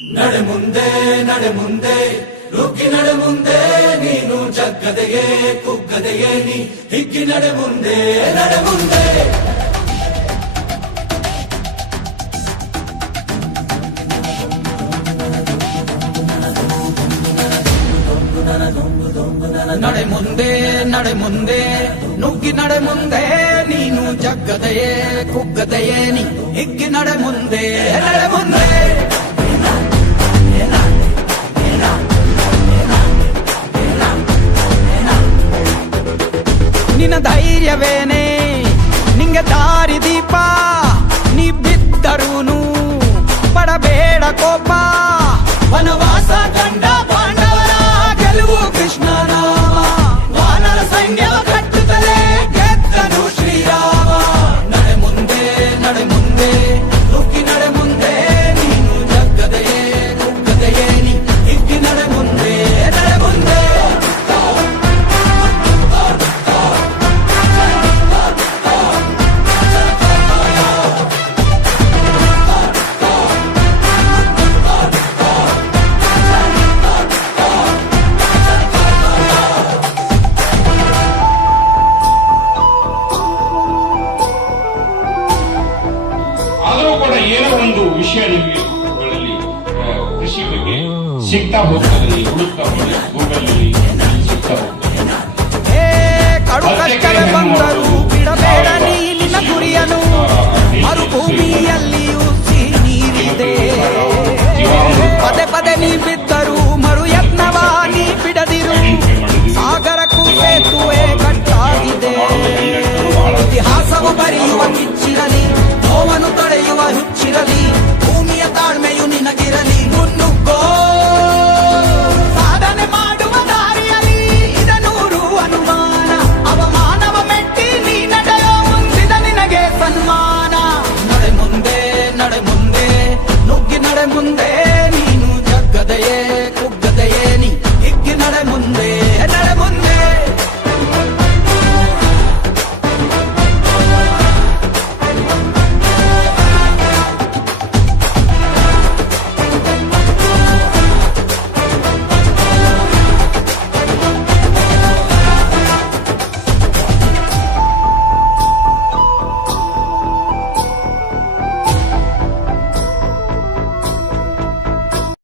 ನಡೆ ಮುಂದೆ ನಡೆ ಮುಂದೆ ನುಗ್ಗಿ ನಡೆ ಮುಂದೆ ನೀನು ಜಗ್ಗದೆಯೇ ಕುಗ್ಗದೆಯೇ ನೀ ಹಿಗ್ಗಿ ನಡೆ ಮುಂದೆ ನಡೆ ಮುಂದೆ ನಡೆ ಮುಂದೆ ನಡೆ ಮುಂದೆ ನುಗ್ಗಿ ನಡೆ ಮುಂದೆ ನೀನು ಜಗ್ಗದೆಯೇ ಕುಗ್ಗದೆಯೇ ನೀ ಹಿಗ್ಗಿ ನಡೆ ಮುಂದೆ ನಡೆ ಮುಂದೆ ನಿನ್ನ ಧೈರ್ಯವೇನೆ ನಿಂಗೆ ದಾರಿ ದೀಪ ನೀ ಬಿದ್ದರೂನು ಪಡಬೇಡ ಕೋಪ ವನವಾಸ ಕಂಡ ಪಾಂಡವರ ಗೆಲುವು ಕೃಷ್ಣ ನಾಮ ವಾನರ ಸೈನ್ಯವ ಕಟ್ಟುತ್ತಲೇ ಗೆದ್ದನು ಶ್ರೀರಾಮ ನಡೆ ಮುಂದೆ ನುಗ್ಗಿ ನಡೆ ಮುಂದೆ ನೀನು ಜಗ್ಗದೆಯೇ ಕುಗ್ಗದೆಯೇ ನೀ ಹಿಗ್ಗಿ ನಡೆ ಮುಂದೆ ನಡೆ ಮುಂದೆ ಆದರೂ ಕೂಡ ಏನೋ ಒಂದು ವಿಷಯ ನಿಮಗೆ ಕೃಷಿ ಬಗ್ಗೆ ಸಿಗ್ತಾ ಹೋಗ್ತದೆ, ಹುಡುಕ್ತಾ ಹೋಗಿ ಗೂಗಲ್ ಸಿಗ್ತಾ ಹೋಗ್ತದೆ. ಕಡು ಕಷ್ಟವೇ ಬಂದರೂ ಬಿಡಬೇಡ ನೀನಿನ ಗುರಿಯನು ಮರುಭೂಮಿಯಲ್ಲಿಯೂ ಸಿಹಿ ನೀರಿದೆ ಪದೇ ಪದೇ ನೀ ಬಿದ್ದರೂ ಮರು ಯತ್ನವ ನೀ ಬಿಡದಿರು ಸಾಗರಕ್ಕೂ ಸೇತುವೆ ಕಟ್ಟಾಗಿದೆ ಇತಿಹಾಸವು ಬರೆಯುವ ಕಿಚ್ಚಿರಲಿ ನೋವನ್ನು ತಡೆಯುವ ಹುಚ್ಚಿರಲಿ